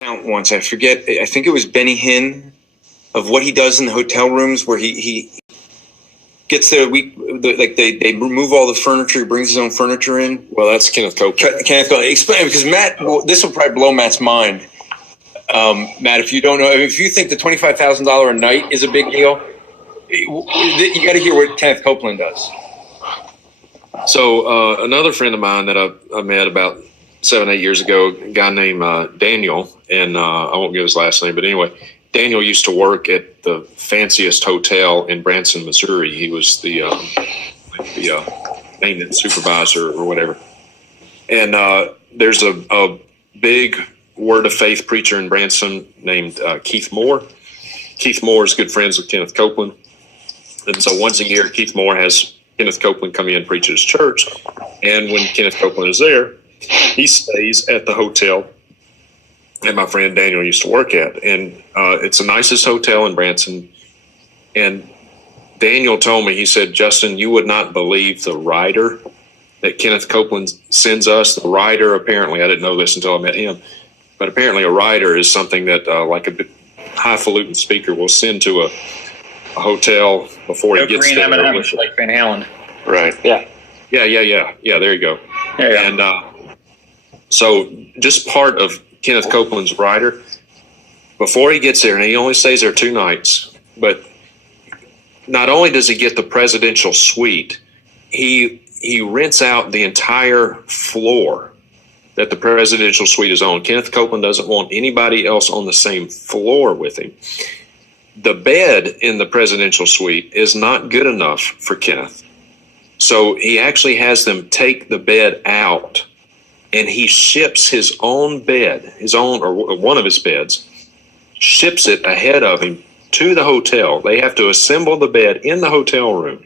once. I forget. I think it was Benny Hinn, of what he does in the hotel rooms where he gets there. They remove all the furniture. He brings his own furniture in. Well, that's Kenneth Copeland. Kenneth Copeland. Explain, because Matt. Well, this will probably blow Matt's mind. Matt, if you don't know, if you think the $25,000 a night is a big deal, you got to hear what Kenneth Copeland does. So another friend of mine that I met about 7-8 years ago, a guy named Daniel, and I won't give his last name, but anyway, Daniel used to work at the fanciest hotel in Branson, Missouri. He was the maintenance supervisor or whatever. And there's a big Word of Faith preacher in Branson named Keith Moore. Keith Moore is good friends with Kenneth Copeland. And so once a year, Keith Moore has Kenneth Copeland come in and preach at his church. And when Kenneth Copeland is there, he stays at the hotel that my friend Daniel used to work at. And it's the nicest hotel in Branson. And Daniel told me, he said, Justin, you would not believe the rider that Kenneth Copeland sends us. The rider, apparently, I didn't know this until I met him, but apparently a rider is something that like a highfalutin speaker will send to a hotel before he gets there. Like Van Halen. Right. Yeah. Yeah, there you go. Yeah. And so just part of Kenneth Copeland's rider, before he gets there, and he only stays there 2 nights, but not only does he get the presidential suite, he rents out the entire floor that the presidential suite is on. Kenneth Copeland doesn't want anybody else on the same floor with him. The bed in the presidential suite is not good enough for Kenneth. So he actually has them take the bed out, and he ships his own bed, his own, or one of his beds, ships it ahead of him to the hotel. They have to assemble the bed in the hotel room.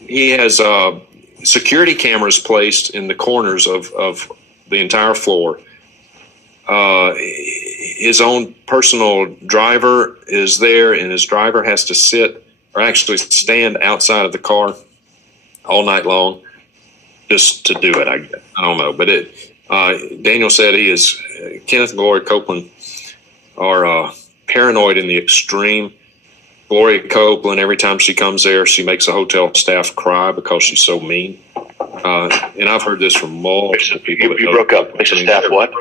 He has security cameras placed in the corners of the entire floor. His own personal driver is there, and his driver has to sit or actually stand outside of the car all night long just to do it. I don't know, but Daniel said Kenneth and Gloria Copeland are paranoid in the extreme. Gloria Copeland, every time she comes there, she makes the hotel staff cry because she's so mean. And I've heard this from multiple people. You broke up. Makes the staff what?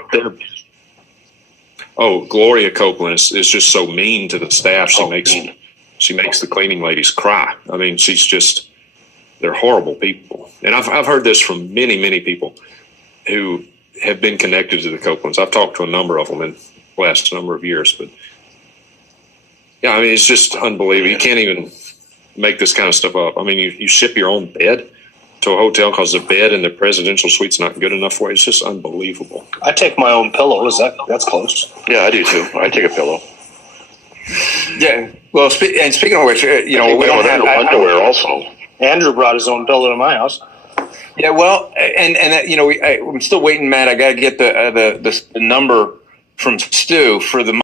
Oh, Gloria Copeland is just so mean to the staff. She makes the cleaning ladies cry. I mean, they're horrible people. And I've heard this from many, many people who have been connected to the Copelands. I've talked to a number of them in the last number of years, but yeah, I mean, it's just unbelievable. You can't even make this kind of stuff up. I mean, you ship your own bed to a hotel because the bed in the presidential suite's not good enough for you. It's just unbelievable. I take my own pillow. That's close? Yeah, I do too. I take a pillow. Yeah. Well, and speaking of which, we don't have underwear also. Andrew brought his own pillow to my house. Yeah. Well, and I'm still waiting, Matt. I got to get the number from Stu for the